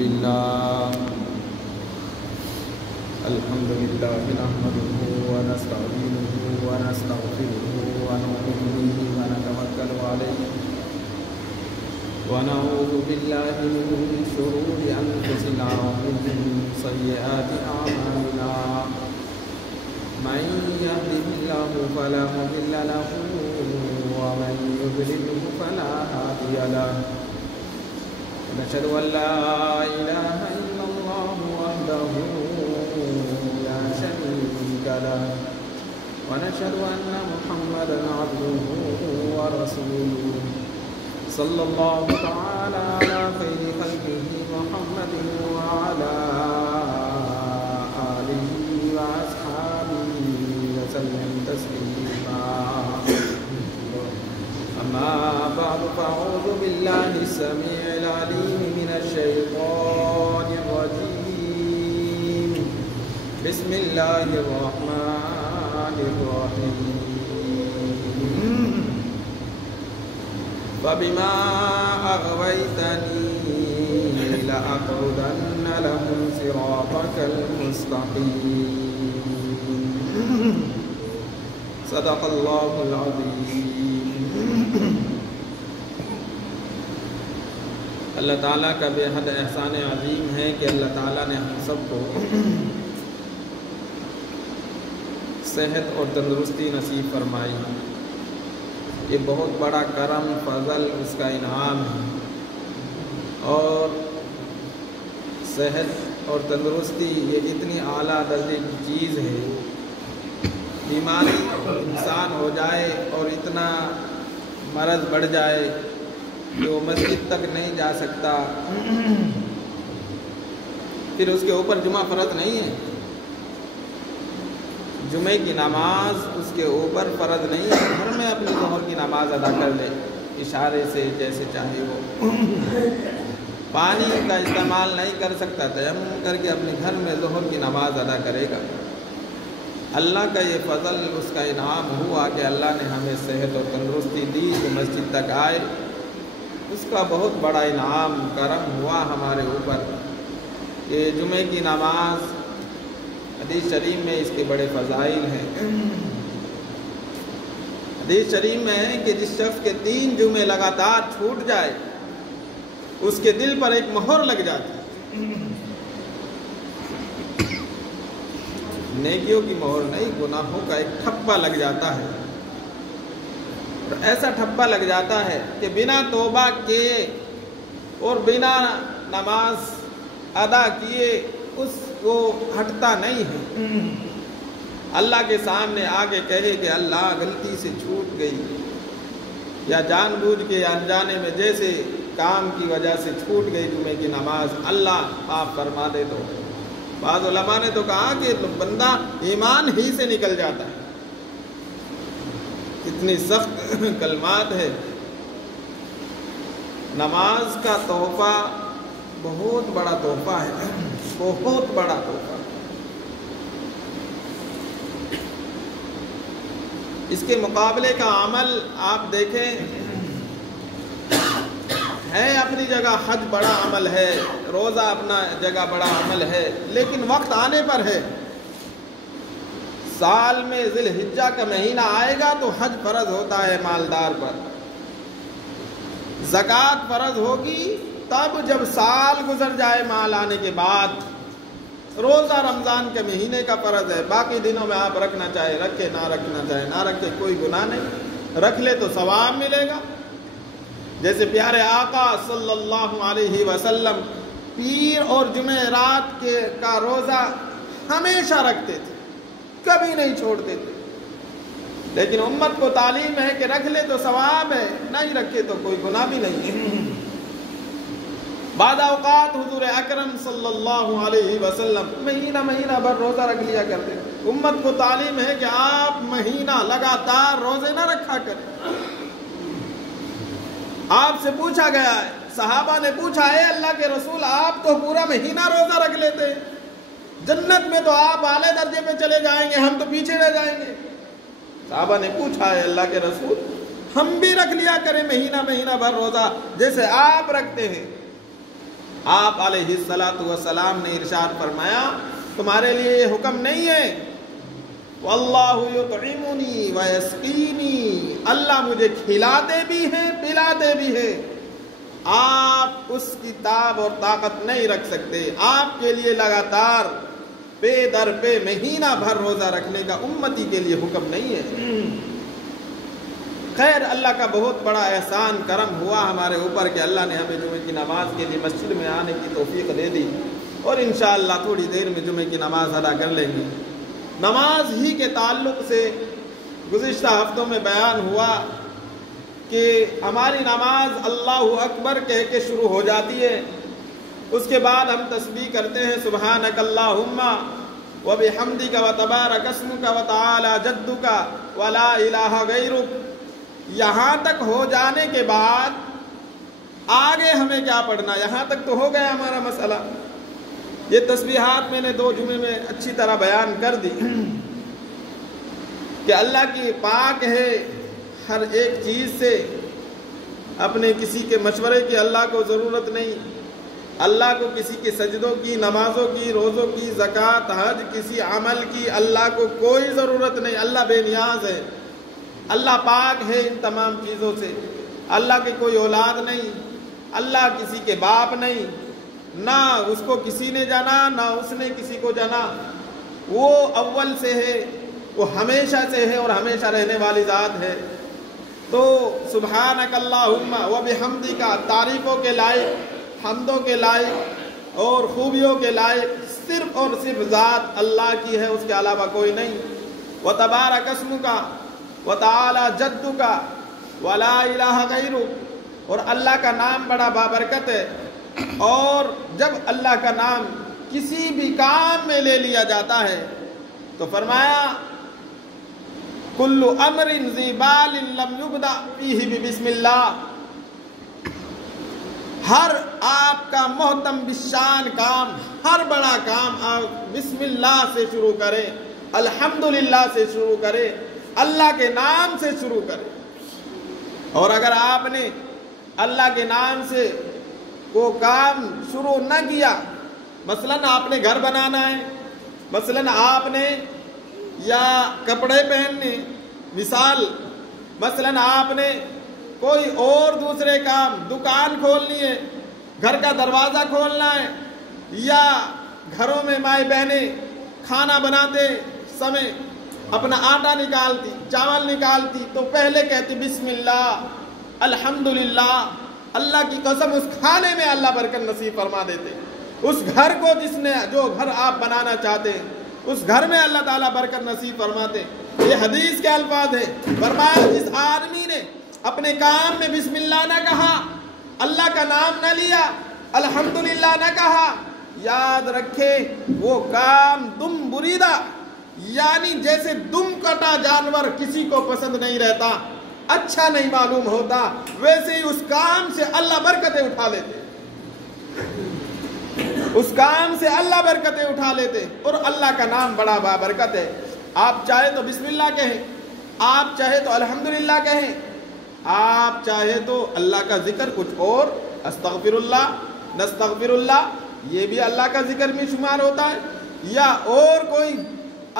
لله الحمد لله نحمده ونستعينه ونستغفره ونؤمن به ونتوكل عليه ونعوذ بالله من شرور أنفسنا ومن سيئات أعمالنا من يهده الله فلا مضل له ومن يضلله فلا هادي له ونشهد أن لا إله إلا الله وحده لا شريك له ونشهد أن محمدا عبده ورسوله صلى الله تعالى على خير خلقه محمد وعلى آله وأصحابه وسلم تسليما أما بعد فأعوذ بالله السميع العليم من الشيطان الرجيم بسم الله الرحمن الرحيم فبما أغويتني لأقعدن لهم صراطك المستقيم صدق الله العظيم. اللہ تعالیٰ کا بے حد احسان عظیم ہے کہ اللہ تعالیٰ نے ہم سب کو صحت اور تندرستی نصیب فرمائی. یہ بہت بڑا کرم فضل اس کا انعام ہے، اور صحت اور تندرستی یہ اتنی اعلیٰ درجے کی چیز ہے. بیماری انسان ہو جائے اور اتنا مرض بڑھ جائے کہ وہ مسجد تک نہیں جا سکتا، پھر اس کے اوپر جمعہ فرض نہیں ہے. جمعے کی نماز اس کے اوپر فرض نہیں ہے. گھر میں اپنی ظہر کی نماز ادا کر لے اشارے سے جیسے چاہے وہ. پانی کا استعمال نہیں کر سکتا، تیمم کر کے اپنے گھر میں ظہر کی نماز ادا کرے گا. اللہ کا یہ فضل اس کا انعام ہوا کہ اللہ نے ہمیں صحت اور تندرستی دی تو مسجد تک آئے. اس کا بہت بڑا انعام کرم ہوا ہمارے اوپر کہ جمعے کی نماز حدیث شریف میں اس کے بڑے فضائل ہیں. حدیث شریف میں ہے کہ جس شخص کے 3 جمعے لگاتار چھوٹ جائے اس کے دل پر ایک مہر لگ جاتی ہے. نیکیوں کی مہر نہیں، گناہوں کا ایک ٹھپا لگ جاتا ہے. اور ایسا ٹھپا لگ جاتا ہے کہ بنا توبہ کیے اور بنا نماز ادا کیے اس کو ہٹتا نہیں ہے. اللہ کے سامنے آگے کہے کہ اللہ غلطی سے چھوٹ گئی، یا جان بوجھ کے یا انجانے میں جیسے کام کی وجہ سے چھوٹ گئی جمعے کی نماز، اللہ معاف فرما دے. تو بعض علماء نے تو کہا کہ بندہ ایمان ہی سے نکل جاتا ہے. کتنی سخت کلمات ہے. نماز کا تحفہ بہت بڑا تحفہ ہے، بہت بڑا تحفہ. اس کے مقابلے کا عمل آپ دیکھیں، ہے اپنی جگہ حج بڑا عمل ہے، روزہ اپنا جگہ بڑا عمل ہے، لیکن وقت آنے پر ہے. سال میں ذی الحجہ کا مہینہ آئے گا تو حج فرض ہوتا ہے مالدار پر. زکوٰۃ فرض ہوگی تب جب سال گزر جائے مال آنے کے بعد. روزہ رمضان کے مہینے کا فرض ہے، باقی دنوں میں آپ رکھنا چاہے رکھے، نہ رکھنا چاہے نہ رکھے، کوئی گناہ نہیں. رکھ لے تو ثواب ملے گا. جیسے پیارے آقا صلی اللہ علیہ وسلم پیر اور جمعرات کا روزہ ہمیشہ رکھتے تھے، کبھی نہیں چھوڑتے تھے. لیکن امت کو تعلیم ہے کہ رکھ لے تو ثواب ہے، نہیں رکھے تو کوئی گناہ بھی نہیں ہے. بعض اوقات حضور اکرم صلی اللہ علیہ وسلم مہینہ بھر روزہ رکھ لیا کرتے. امت کو تعلیم ہے کہ آپ مہینہ لگاتار روزے نہ رکھا کریں. آپ سے پوچھا گیا ہے، صحابہ نے پوچھا، اے اللہ کے رسول آپ تو پورا مہینہ روزہ رکھ لیتے ہیں، جنت میں تو آپ اعلی درجے پہ چلے جائیں گے، ہم تو پیچھے رہ جائیں گے. صحابہ نے پوچھا ہے اللہ کے رسول ہم بھی رکھ لیا کریں مہینہ بھر روزہ جیسے آپ رکھتے ہیں. آپ علیہ السلام نے ارشاد فرمایا تمہارے لیے یہ حکم نہیں ہے واللہ یطعمنی ویسقینی، اللہ مجھے کھلاتے بھی ہیں پلاتے بھی ہیں، آپ اس کی تاب اور طاقت نہیں رکھ سکتے، آپ کے لیے لگاتار پے در پہ مہینہ بھر روزہ رکھنے کا امتی کے لیے حکم نہیں ہے۔ خیر اللہ کا بہت بڑا احسان کرم ہوا ہمارے اوپر کہ اللہ نے ہمیں جمعے کی نماز کے لیے مسجد میں آنے کی توفیق دے دی، اور انشاءاللہ تھوڑی دیر میں جمعے کی نماز ادا کر لیں گے۔ نماز ہی کے تعلق سے گزشتہ ہفتوں میں بیان ہوا کہ ہماری نماز اللہ اکبر کہہ کے شروع ہو جاتی ہے، اس کے بعد ہم تسبیح کرتے ہیں سبحانک اللہم وبحمدک وتبارک اسمک وتعالی جدک ولا الہ غیرک، یہاں تک ہو جانے کے بعد آگے ہمیں کیا پڑھنا، یہاں تک تو ہو گیا ہمارا مسئلہ۔ یہ تسبیحات میں نے 2 جمعے میں اچھی طرح بیان کر دی کہ اللہ کی پاک ہے ہر ایک چیز سے، اپنے کسی کے مشورے کی اللہ کو ضرورت نہیں، اللہ کو کسی کے سجدوں کی، نمازوں کی، روزوں کی، زکوٰۃ، حج، کسی عمل کی اللہ کو کوئی ضرورت نہیں، اللہ بے نیاز ہے، اللہ پاک ہے ان تمام چیزوں سے، اللہ کی کوئی اولاد نہیں، اللہ کسی کے باپ نہیں، نہ اس کو کسی نے جانا نہ اس نے کسی کو جانا، وہ اول سے ہے، وہ ہمیشہ سے ہے اور ہمیشہ رہنے والی ذات ہے۔ تو سبحانک اللہم وبحمدک، تعریفوں کے لائق، حمدوں کے لائق اور خوبیوں کے لائق صرف اور صرف ذات اللہ کی ہے، اس کے علاوہ کوئی نہیں۔ وتبارک اسمک وتعالی جدک ولا الہ غیرک، اور اللہ کا نام بڑا بابرکت ہے، اور جب اللہ کا نام کسی بھی کام میں لے لیا جاتا ہے تو فرمایا کل امر ذی بال لم یبدأ فیہ بسم اللہ، ہر آپ کا محتم بالشان کام، ہر بڑا کام آپ بسم اللہ سے شروع کریں، الحمدللہ سے شروع کریں، اللہ کے نام سے شروع کریں۔ اور اگر آپ نے اللہ کے نام سے وہ کام شروع نہ کیا، مثلاً آپ نے گھر بنانا ہے، مثلاً آپ نے یا کپڑے پہننے، مثال مثلاً آپ نے کوئی اور دوسرے کام، دکان کھولنی ہے، گھر کا دروازہ کھولنا ہے، یا گھروں میں مائیں بہنیں کھانا بناتے سمے اپنا آٹا نکالتی، چاول نکالتی تو پہلے کہتی بسم اللہ، الحمدللہ، اللہ کی قسم اس کھانے میں اللہ برکت نصیب فرما دیتے، اس گھر کو جو گھر آپ بنانا چاہتے ہیں اس گھر میں اللہ تعالیٰ برکت نصیب فرماتے۔ یہ حدیث کے الفاظ ہیں، فرمایا جس آدمی نے اپنے کام میں بسم اللہ نہ کہا، اللہ کا نام نہ لیا، الحمدللہ نہ کہا، یاد رکھے وہ کام دم بریدہ، یعنی جیسے دم کٹا جانور کسی کو پسند نہیں رہتا، اچھا نہیں معلوم ہوتا، ویسے ہی اس کام سے اللہ برکتیں اٹھا لیتے، اس کام سے اللہ برکتیں اٹھا لیتے، اور اللہ کا نام بڑا بابرکت ہے۔ آپ چاہے تو بسم اللہ کہیں، آپ چاہے تو الحمدللہ کہیں، آپ چاہے تو اللہ کا ذکر کچھ اور، استغفر اللہ، نستغفر اللہ، یہ بھی اللہ کا ذکر میں شمار ہوتا ہے، یا اور کوئی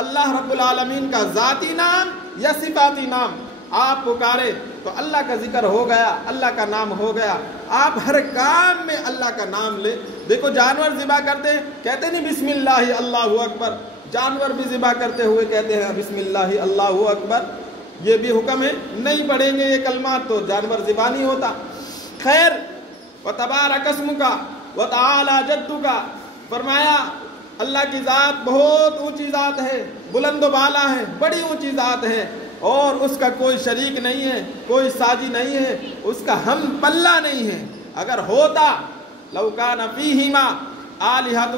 اللہ رب العالمین کا ذاتی نام یا صفاتی نام آپ پکارے تو اللہ کا ذکر ہو گیا، اللہ کا نام ہو گیا۔ آپ ہر کام میں اللہ کا نام لے۔ دیکھو جانور ذبح کرتے ہیں، کہتے نہیں بسم اللہ اللہ اکبر، جانور بھی ذبح کرتے ہوئے کہتے ہیں بسم اللہ اللہ اکبر، یہ بھی حکم ہے، نہیں پڑھیں گے یہ کلمات تو جانور ذبح نہیں ہوتا۔ خیر، وتبارک اسمک وتعالی جدک، فرمایا اللہ کی ذات بہت اونچی ذات ہے، بلند و بالا ہے، بڑی اونچی ذات ہے، اور اس کا کوئی شریک نہیں ہے، کوئی ساجی نہیں ہے، اس کا ہم پلہ نہیں ہے۔ اگر ہوتا لو کان فیہما آلہۃ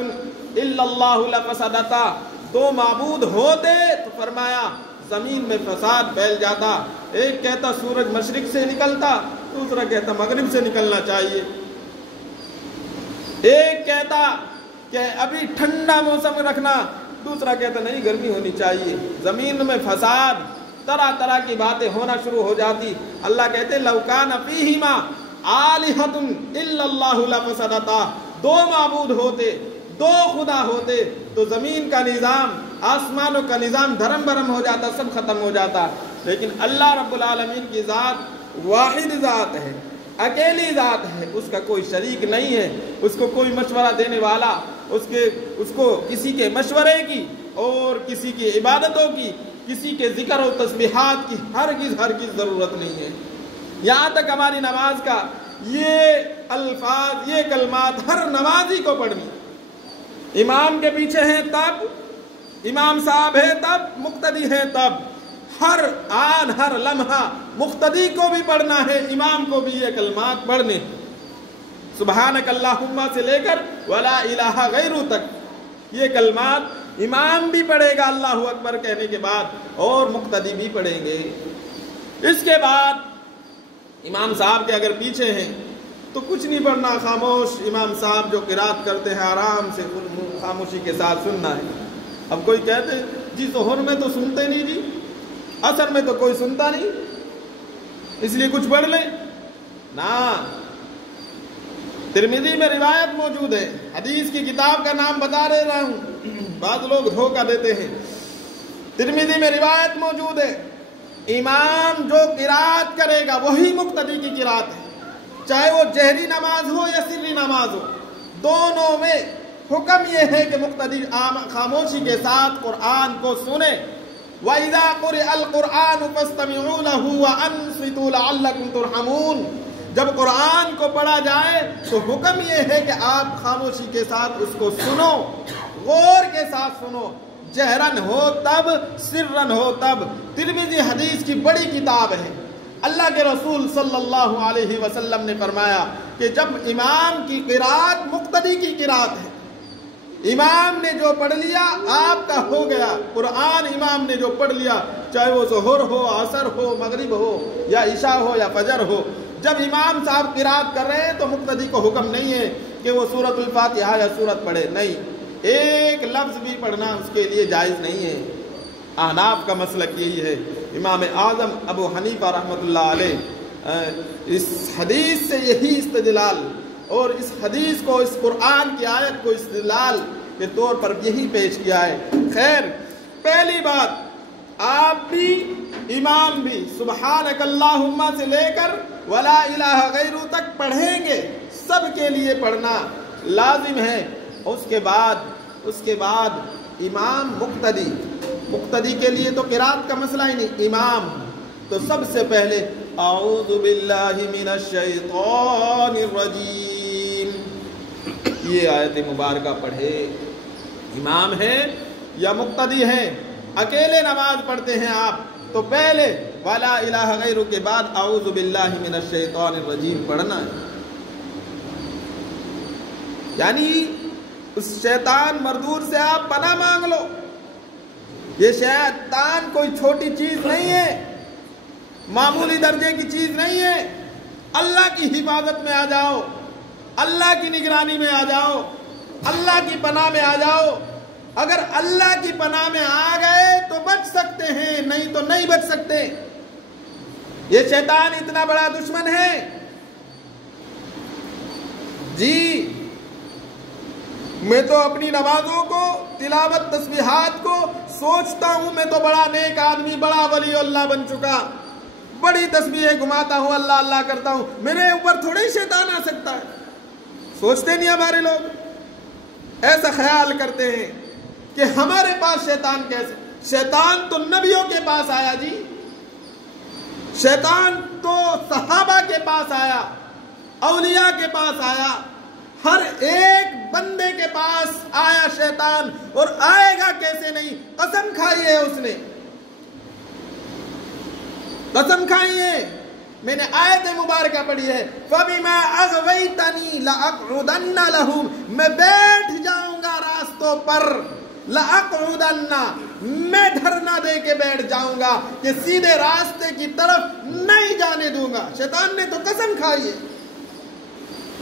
الا اللہ لفسدتا، 2 معبود ہوتے تو فرمایا زمین میں فساد پھیل جاتا، ایک کہتا سورج مشرق سے نکلتا، دوسرا کہتا مغرب سے نکلنا چاہیے، ایک کہتا کہ ابھی ٹھنڈا موسم رکھنا، دوسرا کہتا نہیں گرمی ہونی چاہیے، زمین میں فساد، طرح طرح کی باتیں ہونا شروع ہو جاتی۔ اللہ کہتے لو کان فیہما آلہۃ الا اللہ لفسدتا، دو معبود ہوتے، دو خدا ہوتے تو زمین کا نظام، آسمانوں کا نظام دھرم برم ہو جاتا، سب ختم ہو جاتا. لیکن اللہ رب العالمین کی ذات واحد ذات ہے، اکیلی ذات ہے، اس کا کوئی شریک نہیں ہے، اس کو کوئی مشورہ دینے والا، اس کو کسی کے مشورے کی اور کسی کی عبادتوں کی، کسی کے ذکر و تسبیحات کی ہرگز ضرورت نہیں ہے. یہاں تک ہماری نماز کا یہ الفاظ، یہ کلمات ہر نمازی کو پڑھنی. امام کے پیچھے ہیں تب، امام صاحب ہے تب، مقتدی ہے تب، ہر آن ہر لمحہ مقتدی کو بھی پڑھنا ہے، امام کو بھی یہ کلمات پڑھنے. سبحانک اللہم سے لے کر ولا الہ غیرو تک یہ کلمات امام بھی پڑھے گا اللہ اکبر کہنے کے بعد، اور مقتدی بھی پڑھیں گے. اس کے بعد امام صاحب کے اگر پیچھے ہیں تو کچھ نہیں پڑھنا، خاموش امام صاحب جو قرات کرتے ہیں آرام سے خاموشی کے ساتھ سننا ہے. اب کوئی کہتے جی ظہر میں تو سنتے نہیں، جی عصر میں تو کوئی سنتا نہیں، اس لیے کچھ پڑھ لیں نا. ترمذی میں روایت موجود ہے، حدیث کی کتاب کا نام بتا رہا ہوں، بعض لوگ دھوکہ دیتے ہیں. ترمذی میں روایت موجود ہے، امام جو قرات کرے گا وہی مقتدی کی قرات ہے، چاہے وہ جہری نماز ہو یا سری نماز ہو. دونوں میں حکم یہ ہے کہ مقتدی خاموشی کے ساتھ قرآن کو سنے. وَإِذَا قُرِئَ الْقُرْآنُ فَاسْتَمِعُوا لَهُ وَأَنصِتُوا لَعَلَّكُمْ تُرْحَمُونَ. جب قرآن کو پڑھا جائے تو حکم یہ ہے کہ آپ خاموشی کے ساتھ اس کو سنو، غور کے ساتھ سنو، جہرن ہو تب، سرن ہو تب. ترمذی حدیث کی بڑی کتاب ہے. اللہ کے رسول صلی اللہ علیہ وسلم نے فرمایا کہ جب امام کی قرات مقتدی کی قرات ہے، امام نے جو پڑھ لیا آپ کا ہو گیا. قرآن امام نے جو پڑھ لیا، چاہے وہ ظہر ہو، عصر ہو، مغرب ہو یا عشاء ہو یا فجر ہو، جب امام صاحب قرات کر رہے ہیں تو مقتدی کو حکم نہیں ہے کہ وہ سورۃ الفاتحہ یا سورت پڑھے، نہیں، ایک لفظ بھی پڑھنا اس کے لیے جائز نہیں ہے. احناف کا مسلک یہی ہے. امام اعظم ابو حنیفہ رحمۃ اللہ علیہ اس حدیث سے یہی استدلال، اور اس حدیث کو، اس قرآن کی آیت کو استدلال کے طور پر یہی پیش کیا ہے. خیر، پہلی بات، آپ بھی امام بھی سبحانک اللہم سے لے کر ولا الہ غیرو تک پڑھیں گے، سب کے لیے پڑھنا لازم ہے. اس کے بعد امام مقتدی کے لیے تو قرات کا مسئلہ ہی نہیں، امام تو سب سے پہلے اعوذ باللہ من الشیطان الرجیم یہ آیت مبارکہ پڑھے. امام ہے یا مقتدی ہیں، اکیلے نماز پڑھتے ہیں آپ تو پہلے ولا الہ غیرہ کے بعد اعوذ باللہ من الشیطان الرجیم پڑھنا ہے. یعنی اس شیطان مردود سے آپ پناہ مانگ لو. یہ شیطان کوئی چھوٹی چیز نہیں ہے، معمولی درجے کی چیز نہیں ہے. اللہ کی حفاظت میں آ جاؤ، اللہ کی نگرانی میں آ جاؤ، اللہ کی پناہ میں آ جاؤ. اگر اللہ کی پناہ میں آ گئے تو بچ سکتے ہیں، نہیں تو نہیں بچ سکتے. یہ شیطان اتنا بڑا دشمن ہے. جی میں تو اپنی نمازوں کو، تلاوت تسبیحات کو سوچتا ہوں میں تو بڑا نیک آدمی، بڑا ولی اللہ بن چکا، بڑی تسبیحیں گھماتا ہوں، اللہ اللہ کرتا ہوں، میرے اوپر تھوڑی شیطان آ سکتا ہے. سوچتے نہیں ہمارے لوگ، ایسا خیال کرتے ہیں کہ ہمارے پاس شیطان کیسے؟ شیطان تو نبیوں کے پاس آیا جی، شیطان تو صحابہ کے پاس آیا، اولیاء کے پاس آیا، ہر ایک بندے کے پاس آیا شیطان، اور آئے گا کیسے نہیں؟ قسم کھائی ہے اس نے، قسم کھائی ہے. میں نے آیت مبارکہ پڑھی ہے، فَبِمَا أَغْوَيْتَنِي لَأَقْعُدَنَّ لَهُمْ، میں بیٹھ جاؤں گا راستوں پر، لَأَقْعُدَنَّ میں دھرنا دے کے بیٹھ جاؤں گا کہ سیدھے راستے کی طرف نہیں جانے دوں گا. شیطان نے تو قسم کھائی ہے.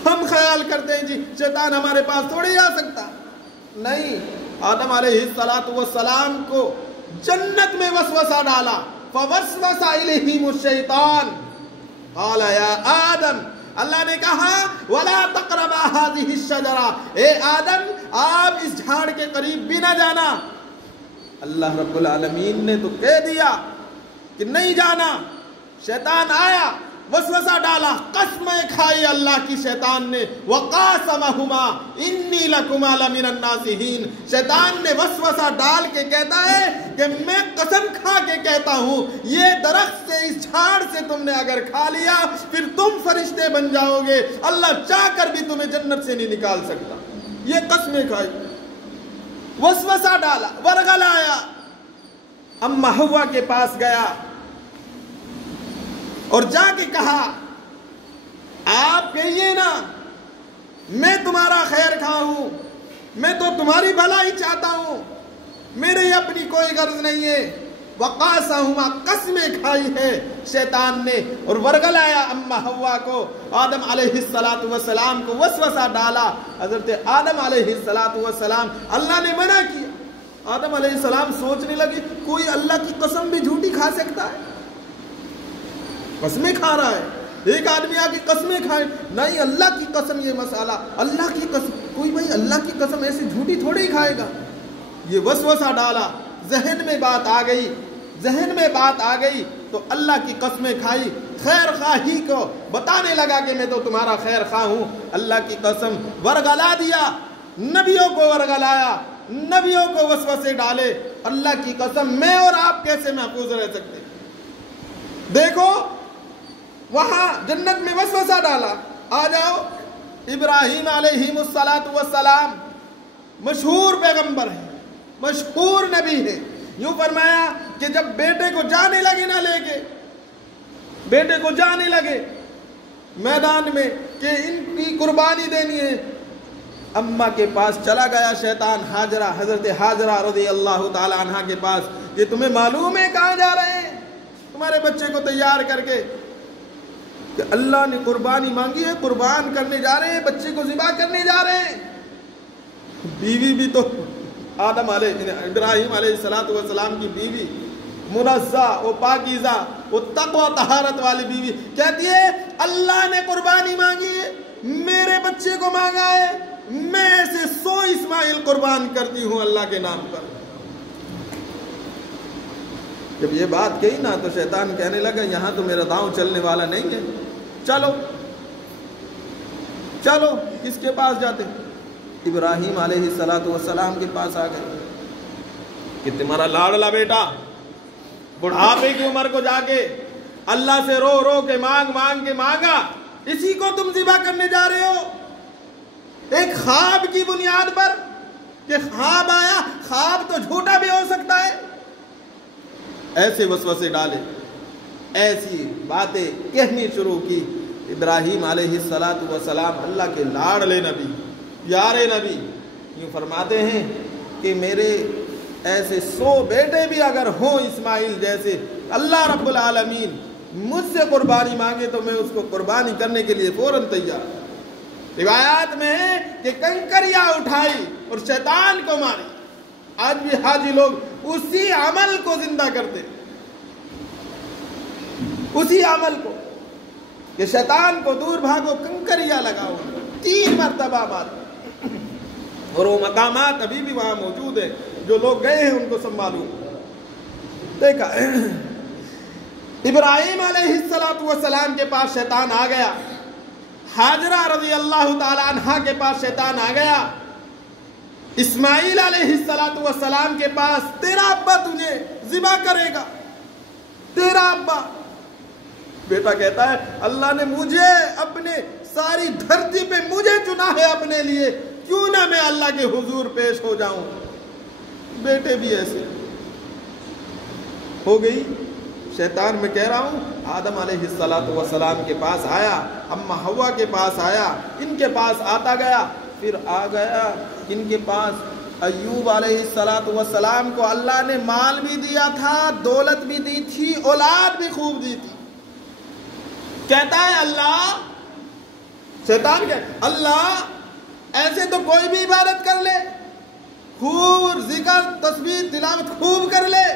ہم خیال کرتے ہیں جی شیطان ہمارے پاس تھوڑی آ سکتا، نہیں. آدم علیہ السلام کو جنت میں وسوسہ ڈالا، فوسوس الیہم الشیطان قال یا آدم اللہ نے کہا وَلَا تَقْرَبَا هَذِهِ الشَّجَرَةَ، اے آدم آپ اس جھاڑ کے قریب بھی نہ جانا۔ اللہ رب العالمین نے تو کہہ دیا کہ نہیں جانا، شیطان آیا، وسوسہ ڈالا، قسمیں کھائی اللہ کی شیطان نے، وَقَاسَمَهُمَا إِنِّي لَكُمَا لَمِنَ النَّاصِحِينَ، شیطان نے وسوسہ ڈال کے کہتا ہے کہ میں قسم کھا کے کہتا ہوں یہ درخت سے، اس جھاڑ سے تم نے اگر کھا لیا پھر تم فرشتے بن جاؤ گے، اللہ چاہ کر بھی تمہیں جنت سے نہیں نکال سکتا۔ یہ قسمیں کھائی، وسوسہ ڈالا، ورغلایا، اماں حوا کے پاس گیا اور جا کے کہا آپ کہیے نا میں تمہارا خیر خواہ ہوں، میں تو تمہاری بھلائی چاہتا ہوں، میرے اپنی کوئی غرض نہیں ہے۔ وقاسہما، قسمیں کھائی ہے شیطان نے اور ورغلایا اماں حوا کو، آدم علیہ السلام کو وسوسہ ڈالا۔ حضرت آدم علیہ السلام، اللہ نے منع کیا، آدم علیہ السلام سوچنے لگے کوئی اللہ کی قسم بھی جھوٹی کھا سکتا ہے؟ قسمیں کھا رہا ہے، ایک آدمی آ کے قسمیں کھائے، نہیں اللہ کی قسم یہ مسئلہ، اللہ کی قسم، کوئی بھائی اللہ کی قسم ایسی جھوٹی تھوڑی کھائے گا۔ یہ وسوسہ ڈالا، ذہن میں بات آ گئی تو اللہ کی قسمیں کھائی، خیر خواہی کو بتانے لگا کہ میں تو تمہارا خیر خواہ ہوں، اللہ کی قسم، ورغلا دیا، نبیوں کو ورغلایا، نبیوں کو وسوسے ڈالے، اللہ کی قسم میں اور آپ کیسے محفوظ رہ سکتے؟ دیکھو وہاں جنت میں وسوسہ ڈالا، آ جاؤ ابراہیم علیہ السلام مشہور پیغمبر ہے، مشہور نبی ہے، یوں فرمایا کہ جب بیٹے کو جانے لگے نہ لے کے، بیٹے کو جانے لگے میدان میں کہ ان کی قربانی دینی ہے، اماں کے پاس چلا گیا شیطان، ہاجرہ، حضرت ہاجرہ رضی اللہ تعالی عنہ کے پاس، کہ تمہیں معلوم ہے کہاں جا رہے ہیں تمہارے بچے کو تیار کر کے؟ کہ اللہ نے قربانی مانگی ہے، قربان کرنے جا رہے ہیں، بچے کو ذبح کرنے جا رہے ہیں۔ بیوی بھی تو ابراہیم علیہ السلام کی بیوی منزہ و پاکیزہ و تقوی طہارت والی بیوی کہتی ہے اللہ نے قربانی مانگی ہے، میرے بچے کو مانگا ہے، میں ایسے 100 اسماعیل قربان کرتی ہوں اللہ کے نام پر۔ جب یہ بات کہی نا تو شیطان کہنے لگا یہاں تو میرا داؤں چلنے والا نہیں ہے، چلو کس کے پاس جاتے؟ ابراہیم علیہ السلام کے پاس آ گئے کہ تمہارا لاڈلا بیٹا بڑھاپے کی عمر کو جا کے اللہ سے رو رو کے مانگ کے مانگا، اسی کو تم ذبح کرنے جا رہے ہو ایک خواب کی بنیاد پر کہ خواب آیا، خواب تو جھوٹا بھی ہو سکتا ہے۔ ایسے وسوسے ڈالے، ایسی باتیں کہنی شروع کی۔ ابراہیم علیہ السلام اللہ کے لاڈلے نبی، پیارے نبی، یوں فرماتے ہیں کہ میرے ایسے 100 بیٹے بھی اگر ہوں اسماعیل جیسے، اللہ رب العالمین مجھ سے قربانی مانگے تو میں اس کو قربانی کرنے کے لیے فوراً تیار۔ روایات میں ہے کہ کنکریاں اٹھائی اور شیطان کو ماری۔ آج بھی حاجی لوگ اسی عمل کو زندہ کرتے، اسی عمل کو کہ شیطان کو دور بھاگو، کنکریاں لگاؤ، 3 مرتبہ مارو، اور وہ مقامات ابھی بھی وہاں موجود ہیں، جو لوگ گئے ہیں ان کو سب معلوم۔ دیکھا ابراہیم علیہ السلام کے پاس شیطان آ گیا، ہاجرہ رضی اللہ تعالی عنہ کے پاس شیطان آ گیا، اسماعیل علیہ السلام کے پاس تیرا ابا تجھے ذبح کرے گا، تیرا ابا۔ بیٹا کہتا ہے اللہ نے مجھے اپنے ساری دھرتی پہ مجھے چنا ہے اپنے لیے، کیوں نہ میں اللہ کے حضور پیش ہو جاؤں۔ بیٹے بھی ایسے ہو گئی۔ شیطان میں کہہ رہا ہوں آدم علیہ السلام کے پاس آیا، اماں حوا کے پاس آیا، ان کے پاس آتا گیا، پھر آ گیا ان کے پاس ایوب علیہ السلام کو اللہ نے مال بھی دیا تھا، دولت بھی دی تھی، اولاد بھی خوب دی تھی۔ کہتا ہے اللہ، شیطان کہتا اللہ ایسے تو کوئی بھی عبادت کر لے، خوب ذکر تسبیح تلاوت خوب کر لے،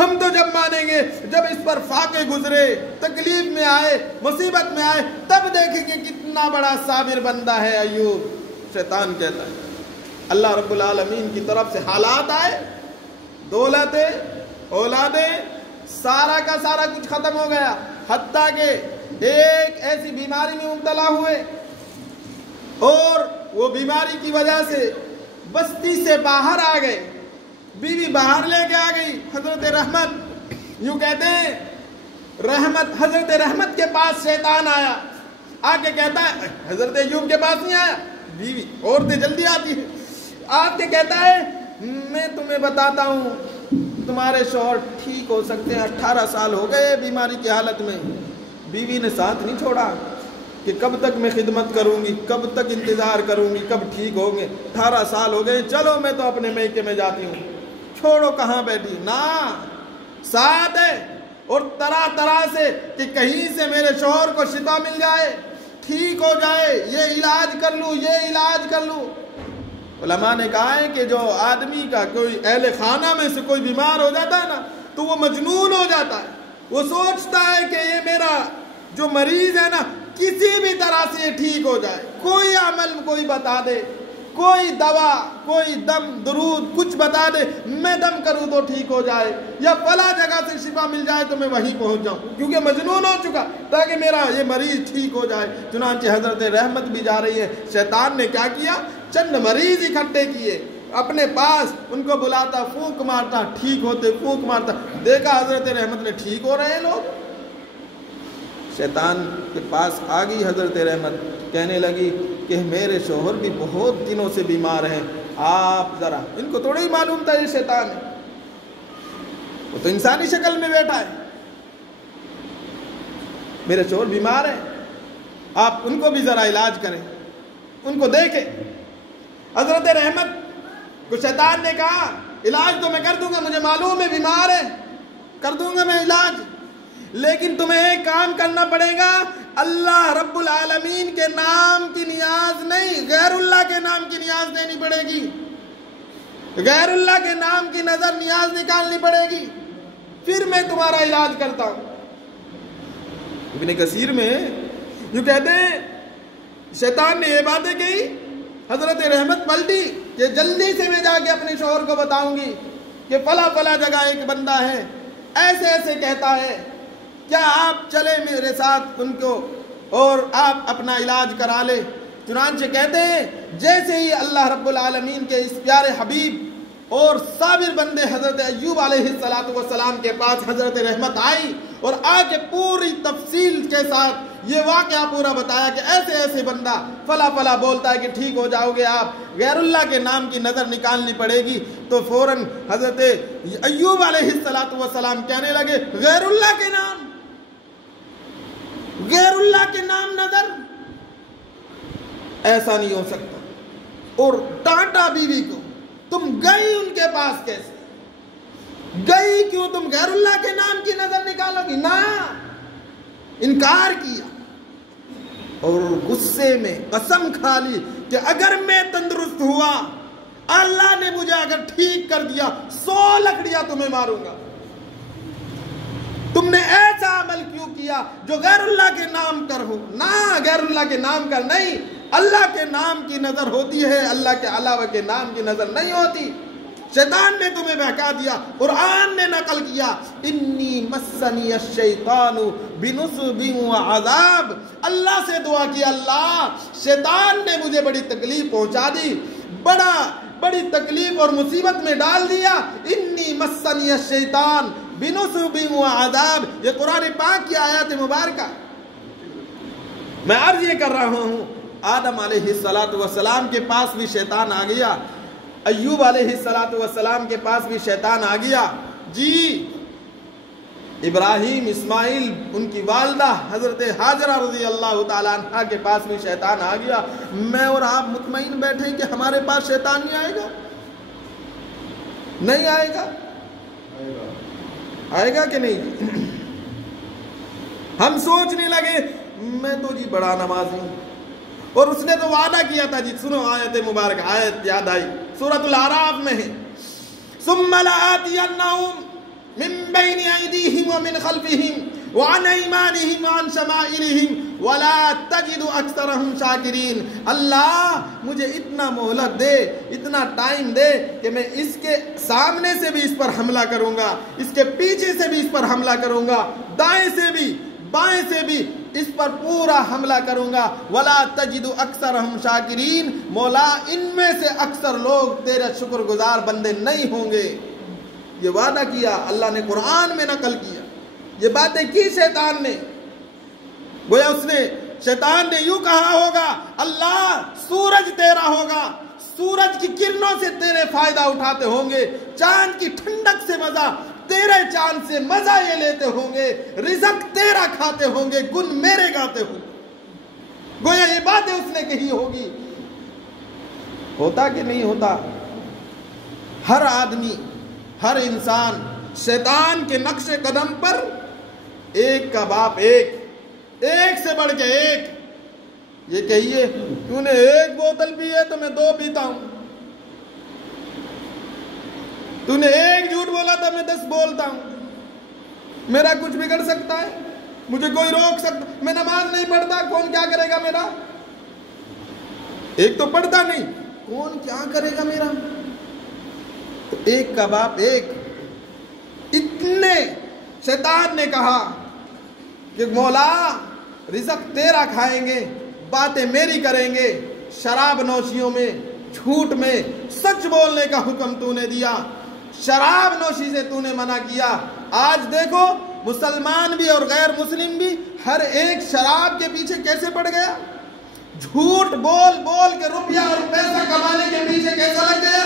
ہم تو جب مانیں گے جب اس پر فاقے گزرے، تکلیف میں آئے، مصیبت میں آئے، تب دیکھیں گے کتنا بڑا صابر بندہ ہے ایوب۔ شیطان کہتا ہے اللہ رب العالمین کی طرف سے حالات آئے، دولتیں، اولادیں، سارا کا سارا کچھ ختم ہو گیا، حتیٰ کہ ایک ایسی بیماری میں مبتلا ہوئے اور وہ بیماری کی وجہ سے بستی سے باہر آ گئے، بیوی باہر لے کے آ گئی۔ حضرت رحمت، یوں کہتے ہیں حضرت رحمت کے پاس شیطان آیا، آ کے کہتا ہے، حضرت ایوب کے پاس نہیں آیا، بیوی عورتیں جلدی آتی ہیں، آ کے کہتا ہے میں تمہیں بتاتا ہوں تمہارے شوہر ٹھیک ہو سکتے ہیں، 18 سال ہو گئے بیماری کی حالت میں۔ بیوی نے ساتھ نہیں چھوڑا کہ کب تک میں خدمت کروں گی، کب تک انتظار کروں گی، کب ٹھیک ہوں گے، 18 سال ہو گئے، چلو میں تو اپنے میکے میں جاتی ہوں، چھوڑو کہاں بیٹھی، نا ساتھ ہے، اور طرح طرح سے کہ کہیں سے میرے شوہر کو شفا مل جائے، ٹھیک ہو جائے، یہ علاج کر لوں، یہ علاج کر لوں۔ علماء نے کہا ہے کہ جو آدمی کا کوئی اہل خانہ میں سے کوئی بیمار ہو جاتا ہے نا تو وہ مجنون ہو جاتا ہے، وہ سوچتا ہے کہ یہ میرا جو مریض ہے نا کسی بھی طرح سے یہ ٹھیک ہو جائے، کوئی عمل کوئی بتا دے، کوئی دوا، کوئی دم درود کچھ بتا دے، میں دم کروں تو ٹھیک ہو جائے، یا فلاں جگہ سے شفا مل جائے تو میں وہیں پہنچ جاؤں، کیونکہ مجنون ہو چکا تاکہ میرا یہ مریض ٹھیک ہو جائے۔ چنانچہ حضرت رحمت بھی جا رہی ہے، شیطان نے کیا کیا، چند مریض اکٹھے کیے اپنے پاس، ان کو بلاتا، پھونک مارتا، ٹھیک ہوتے، پھونک مارتا، دیکھا حضرت رحمت نے ٹھیک ہو رہے ہیں لوگ۔ شیطان کے پاس آ گئی حضرت رحمت، کہنے لگی کہ میرے شوہر بھی بہت دنوں سے بیمار ہیں، آپ ذرا، ان کو تھوڑا ہی معلوم تھا یہ شیطان ہے، وہ تو انسانی شکل میں بیٹھا ہے، میرے شوہر بیمار ہیں، آپ ان کو بھی ذرا علاج کریں، ان کو دیکھیں۔ حضرت رحمت کو شیطان نے کہا علاج تو میں کر دوں گا، مجھے معلوم ہے بیمار ہے، کر دوں گا میں علاج، لیکن تمہیں ایک کام کرنا پڑے گا، اللہ رب العالمین کے نام کی نیاز نہیں، غیر اللہ کے نام کی نیاز دینی پڑے گی، غیر اللہ کے نام کی نظر نیاز نکالنی پڑے گی، پھر میں تمہارا علاج کرتا ہوں۔ ابن کثیر میں جو کہتے ہیں شیطان نے یہ باتیں کہی، حضرت رحمت پلٹی کہ جلدی سے میں جا کے اپنے شوہر کو بتاؤں گی کہ فلاں فلاں جگہ ایک بندہ ہے، ایسے ایسے کہتا ہے، کیا آپ چلے میرے ساتھ ان کو اور آپ اپنا علاج کرا لے۔ چنانچہ کہتے ہیں جیسے ہی اللہ رب العالمین کے اس پیارے حبیب اور صابر بندے حضرت ایوب علیہ السلام کے پاس حضرت رحمت آئی اور آگے پوری تفصیل کے ساتھ یہ واقعہ پورا بتایا کہ ایسے ایسے بندہ فلا فلا بولتا ہے کہ ٹھیک ہو جاؤ گے آپ، غیر اللہ کے نام کی نظر نکالنی پڑے گی، تو فوراً حضرت ایوب علیہ السلام کہنے لگے غیر اللہ کے نام، غیر اللہ کے نام نظر، ایسا نہیں ہو سکتا، اور ڈانٹا بیوی کو، تم گئی ان کے پاس کیسے، گئی کیوں، تم غیر اللہ کے نام کی نظر نکالو گی، نہ، انکار کیا، اور غصے میں قسم کھا لی کہ اگر میں تندرست ہوا، اللہ نے مجھے اگر ٹھیک کر دیا، 100 لکڑیاں تمہیں ماروں گا، تم نے ایسا عمل کیوں کیا جو غیر اللہ کے نام کر ہو، نہ غیر اللہ کے نام کر نہیں، اللہ کے نام کی نظر ہوتی ہے، اللہ کے علاوہ کے نام کی نظر نہیں ہوتی۔ شیطان نے تمہیں بہکا دیا، قرآن نے نقل کیا انی مسنی الشیطان بنصب وعذاب، اللہ سے دعا کی اللہ شیطان نے مجھے بڑی تکلیف پہنچا دی، بڑی تکلیف اور مصیبت میں ڈال دیا، انی مسنی الشیطان بنصب وعذاب، یہ قرآن پاک کی آیات مبارکہ۔ میں عرض یہ کر رہا ہوں آدم علیہ السلام کے پاس بھی شیطان آ گیا، ایوب علیہ السلام کے پاس بھی شیطان آ گیا، جی ابراہیم، اسماعیل، ان کی والدہ حضرت ہاجرہ رضی اللہ تعالیٰ عنہ کے پاس بھی شیطان آ گیا۔ میں اور آپ مطمئن بیٹھے کہ ہمارے پاس شیطان نہیں آئے گا؟ نہیں آئے گا؟ آئے گا کہ نہیں؟ ہم سوچنے لگے میں تو جی بڑا نمازی ہوں، اور اس نے تو وعدہ کیا تھا، جی سنو آیت مبارک، آیت یاد آئی، سورۃ الاعراف میں ہے ثم لآتینہم من بین ایدیہم ومن خلفہم وعن ایمانہم وعن شمائلہم ولا تجد اکثرہم شاکرین۔ اللہ مجھے اتنا مہلت دے، اتنا ٹائم دے کہ میں اس کے سامنے سے بھی اس پر حملہ کروں گا، اس کے پیچھے سے بھی اس پر حملہ کروں گا، دائیں سے بھی بائیں سے بھی اس پر پورا حملہ کروں گا۔ ولا تجد اکثرہم شاکرین، مولا ان میں سے اکثر لوگ تیرے شکر گزار بندے نہیں ہوں گے۔ یہ وعدہ کیا اللہ نے، قرآن میں نقل کیا، یہ باتیں کی شیطان نے۔ گویا اس نے، شیطان نے یوں کہا ہوگا اللہ سورج تیرا ہوگا، سورج کی کرنوں سے تیرے فائدہ اٹھاتے ہوں گے، چاند کی ٹھنڈک سے مزہ، تیرے چاند سے مزہ یہ لیتے ہوں گے، رزق تیرا کھاتے ہوں گے، گن میرے گاتے ہوں گے۔ گویا یہ باتیں اس نے کہی ہوگی۔ ہوتا کہ نہیں ہوتا؟ ہر آدمی، ہر انسان شیطان کے نقش قدم پر ایک کا باپ ایک، ایک سے بڑھ کے ایک۔ یہ کہیے تو نے ایک بوتل پی ہے تو میں 2 پیتا ہوں، تو نے ایک جھوٹ بولا تھا میں 10 بولتا ہوں، میرا کچھ بگڑ سکتا ہے؟ مجھے کوئی روک سکتا؟ میں نماز نہیں پڑھتا، کون کیا کرے گا میرا؟ ایک تو پڑھتا نہیں، کون کیا کرے گا میرا؟ تو ایک کا باپ ایک۔ اتنے شیطان نے کہا کہ مولا رزق تیرا کھائیں گے، باتیں میری کریں گے، شراب نوشیوں میں، جھوٹ میں، سچ بولنے کا حکم تو نے دیا، شراب نوشی سے تو نے منع کیا۔ آج دیکھو مسلمان بھی اور غیر مسلم بھی ہر ایک شراب کے پیچھے کیسے پڑ گیا، جھوٹ بول بول کے روپیہ اور پیسہ کمانے کے پیچھے کیسا لگ گیا،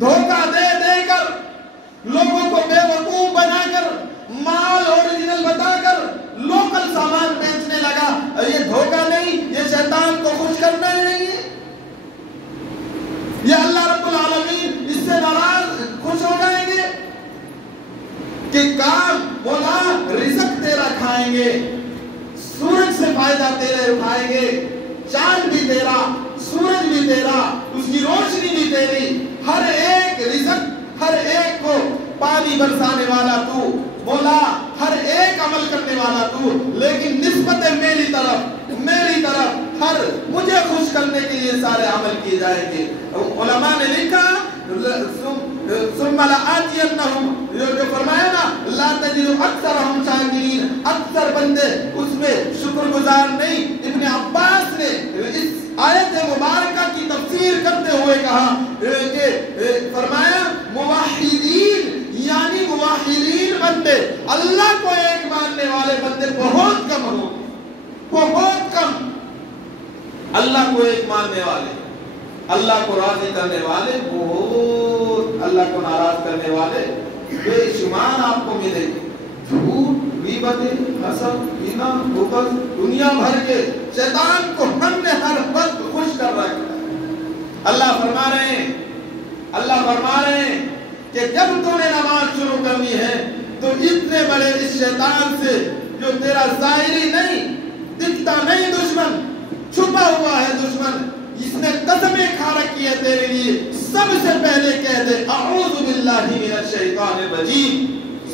دھوکہ دے دے کر لوگوں کو بے وقوف بنا کر، مال اوریجنل بتا کر لوکل سامان بیچنے لگا۔ یہ دھوکہ نہیں، یہ شیطان کو خوش کرنا ہی نہیں ہے۔ یہ اللہ رب العالمین اس سے ناراض خوش ہو جائیں گے کہ کام مولا رزق تیرا کھائیں گے، سورج سے فائدہ تیرے اٹھائیں گے، چاند بھی تیرا، سورج بھی تیرا، اس کی روشنی بھی تیری، ہر ایک رزق، ہر ایک کو پانی برسانے والا تو مولا، ہر ایک عمل کرنے والا تو، لیکن نسبت میری طرف ہر مجھے خوش کرنے کے لیے سارے عمل کیے جائیں گے۔ علماء نے لکھا ثم لآتینہم، جو فرمایا نا لا تجد اکثرہم شاکرین، اکثر بندے اس میں شکر گزار نہیں۔ ابن عباس نے اس آیت مبارکہ کی تفسیر کرتے ہوئے کہا کہ فرمایا موحدین یعنی موحدین بندے، اللہ کو ایک ماننے والے بندے بہت کم ہوں گے، بہت کم۔ اللہ کو ایک ماننے والے، اللہ کو راضی کرنے والے بہت، اللہ کو ناراض کرنے والے بے شمار آپ کو ملے گے۔ جھوٹ، غیبتیں، حسد، کینہ، بغض، دنیا بھر کے شیطان کو ہم نے ہر وقت خوش کر رکھا ہے۔ اللہ فرما رہے ہیں کہ جب تو نے نماز شروع کرنی ہے تو اتنے بڑے اس شیطان سے جو تیرا ظاہری نہیں دکھتا نہیں دشمن، چھپا ہوا ہے دشمن، اس نے قسمیں کھا رکھی ہے تیرے لیے، سب سے پہلے کہہ دے اعوذ باللہ من الشیطان الرجیم۔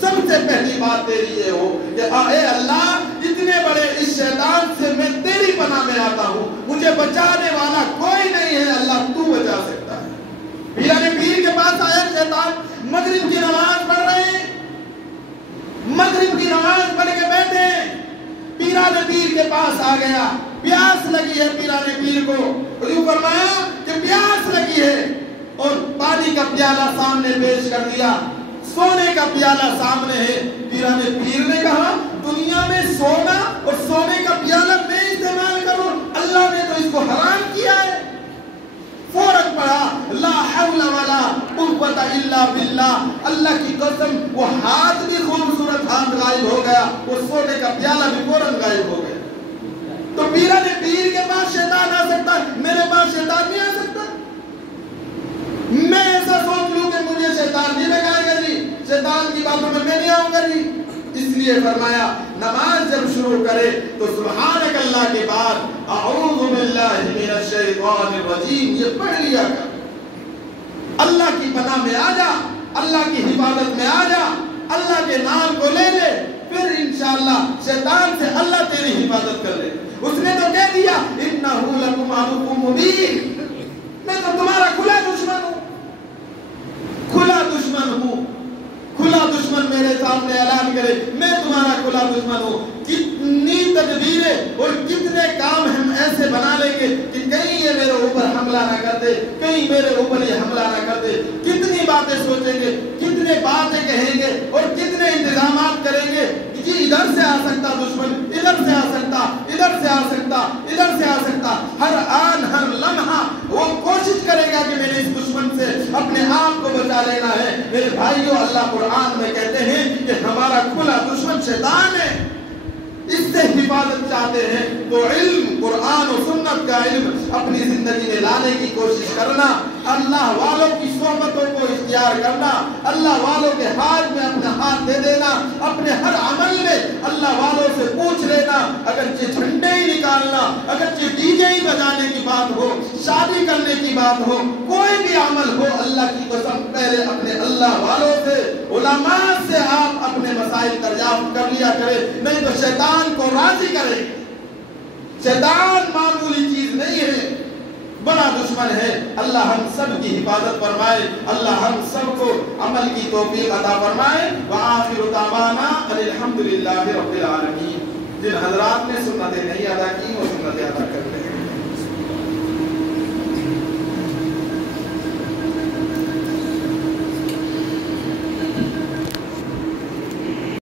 سب سے پہلی بات تیری یہ ہو کہ اے اللہ اتنے بڑے اس شیطان سے میں تیری پناہ میں آتا ہوں، مجھے بچانے والا کوئی نہیں ہے، اللہ تو بچا سکتا ہے۔ پیران پیر کے پاس آیا شیطان، مغرب کی نماز پڑھ رہے ہیں، مغرب کی نماز پڑھ کے بیٹھے، پیران پیر کے پاس آ گیا، پیاس لگی ہے پیران پیر کو، یوں فرمایا کہ پیاس لگی ہے، اور پانی کا پیالہ سامنے پیش کر دیا، سونے کا پیالہ سامنے ہے۔ پیران پیر نے کہا دنیا میں سونا اور سونے کا پیالہ میں استعمال کروں، اللہ نے تو اس کو حرام کیا ہے۔ فوراً پڑھا لا حول ولا قوت الا باللہ، اللہ کی قسم وہ ہاتھ بھی خوبصورت ہاتھ غائب ہو گیا، وہ سونے کا پیالہ بھی فوراً غائب ہو گیا۔ تو پیران پیر کے پاس شیطان آ سکتا ہے، میرے پاس شیطان نہیں آ سکتا؟ میں ایسا سوچ لوں کہ مجھے شیطان نہیں لگائے گا جی، شیطان کی باتوں میں نہیں آؤں گا جی۔ اس لیے فرمایا نماز جب شروع کرے تو سبحانک اللہ کے بعد اعوذ باللہ من الشیطان الرجیم یہ پڑھ لیا کر، اللہ کی پناہ میں آ جا، اللہ کی حفاظت میں آ جا، اللہ کے نام کو لے لے، پھر انشاءاللہ شیطان سے اللہ تیری حفاظت کر لے۔ اس نے تو کہہ دیا انہو لکم عدو مبین، میں تو تمہارا کھلا دشمن ہوں، کھلا دشمن ہوں۔ کھلا دشمن میرے سامنے اعلان کرے میں تمہارا کھلا دشمن ہوں۔ کتنی تدبیریں اور کتنے کام ہم ایسے بنا لیں گے کہ کہیں یہ میرے اوپر حملہ نہ کر دے، کہیں میرے اوپر یہ حملہ نہ کر دے۔ کتنی باتیں سوچیں گے، کتنے باتیں کہیں گے اور کتنے انتظامات کریں گے کہ ادھر سے آ سکتا دشمن، ادھر سے آ سکتا، ادھر سے آ سکتا، ادھر سے آ سکتا۔ ہر آن ہر لمحہ وہ کوشش کرے گا کہ میں نے اس دشمن سے اپنے آپ کو بچا لینا ہے۔ میرے بھائیوں، اللہ قرآن میں کہتے ہیں کہ ہمارا کھلا دشمن شیطان ہے، اس سے حفاظت چاہتے ہیں تو علم، قرآن و سنت کا علم اپنی زندگی میں لانے کی کوشش کرنا، اللہ والوں کی صحبتوں کو اختیار کرنا، اللہ والوں کے ہاتھ میں اپنا ہاتھ دے دینا، اپنے ہر عمل میں اللہ والوں سے پوچھ لینا، اگرچہ جھنڈے ہی نکالنا، اگرچہ ڈی جے ہی بجانے کی بات ہو، شادی کرنے کی بات ہو، کوئی بھی عمل ہو، اللہ کی قسم پہلے اپنے اللہ والوں سے، علماء سے آپ اپنے مسائل دریافت کر لیا کرے، نہیں تو شیطان کو راضی کرے۔ شیطان معمولی چیز نہیں ہے، بڑا دشمن ہے۔ اللہ ہم سب کی حفاظت فرمائے، اللہ ہم سب کو عمل کی توفیق عطا فرمائے۔ وآخر دعوانا الحمدللہ رب العالمین۔ جن حضرات نے سنتیں نہیں ادا کی وہ سنتیں ادا